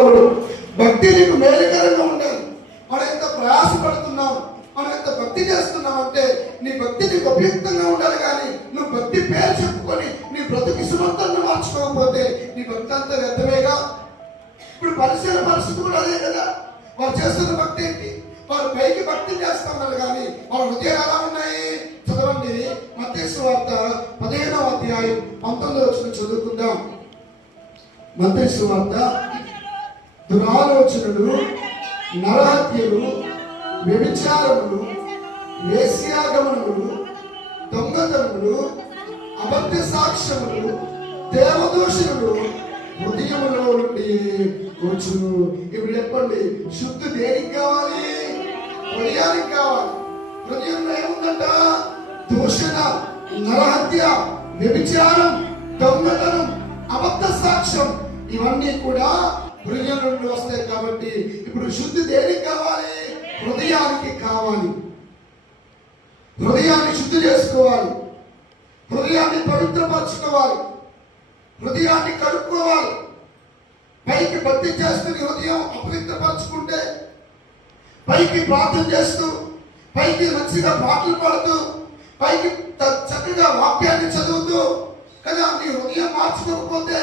మానవుడు. భక్తి నీకు మేలుకరంగా ఉండాలి. మనం ఎంత ప్రయాసపడుతున్నాం, మనం ఎంత భక్తి చేస్తున్నామంటే నీ భక్తి నీకు ఉపయుక్తంగా ఉండాలి. కానీ నువ్వు భక్తి పేరు చెప్పుకొని నీ బ్రతుకు సుమంతాన్ని మార్చుకోకపోతే నీ భక్తి అంతా వ్యర్థమేగా. ఇప్పుడు పరిస్థితి కూడా అదే కదా. వారు చేస్తున్న భక్తి ఏంటి? వారు పైకి భక్తి చేస్తున్నారు కానీ వాళ్ళ హృదయాలు ఎలా ఉన్నాయి? చదవండి, మత్తయి సువార్త 15వ అధ్యాయం 19వ వచనం చదువుకుందాం. మత్తయి సువార్త, దురాలోచనలు, నరహత్యలు, వ్యభిచారములు, వేశ్యాగమనములు, దొంగతనములు, అబద్ధ సాక్ష్యములు, దేవదూషణలు హృదయములో నుండి వచ్చును. ఇప్పుడు చెప్పండి, శుద్ధి దేనికి కావాలి? హృదయానికి కావాలి. హృదయంలో ఏముందంట? దూషణ, నరహత్య, వ్యభిచారం, దొంగతనం, అబద్ధ సాక్ష్యం, ఇవన్నీ కూడా హృదయం నుండి వస్తాయి. కాబట్టి ఇప్పుడు శుద్ధి దేనికి కావాలి? హృదయానికి కావాలి. హృదయాన్ని శుద్ధి చేసుకోవాలి, హృదయాన్ని పవిత్రపరచుకోవాలి, హృదయాన్ని కడుక్కోవాలి. పైకి భక్తి చేస్తూ హృదయం అపవిత్రపరచుకుంటే, పైకి ప్రార్థన చేస్తూ, పైకి మంచిగా పాటలు పాడుతూ, పైకి చక్కగా వాక్యాన్ని చదువుతూ కదా నీ హృదయం మార్చుకోకపోతే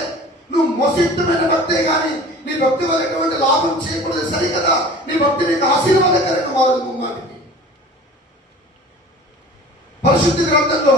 నువ్వు మోసయుక్తమైన భక్తే కానీ నీ భక్తి వల్ల ఎటువంటి లాభం చేయకూడదు. సరికదా, నీ భక్తి నీకు ఆశీర్వాదకరంగా మారదు. ముమ్మాటికి పరిశుద్ధ గ్రంథంలో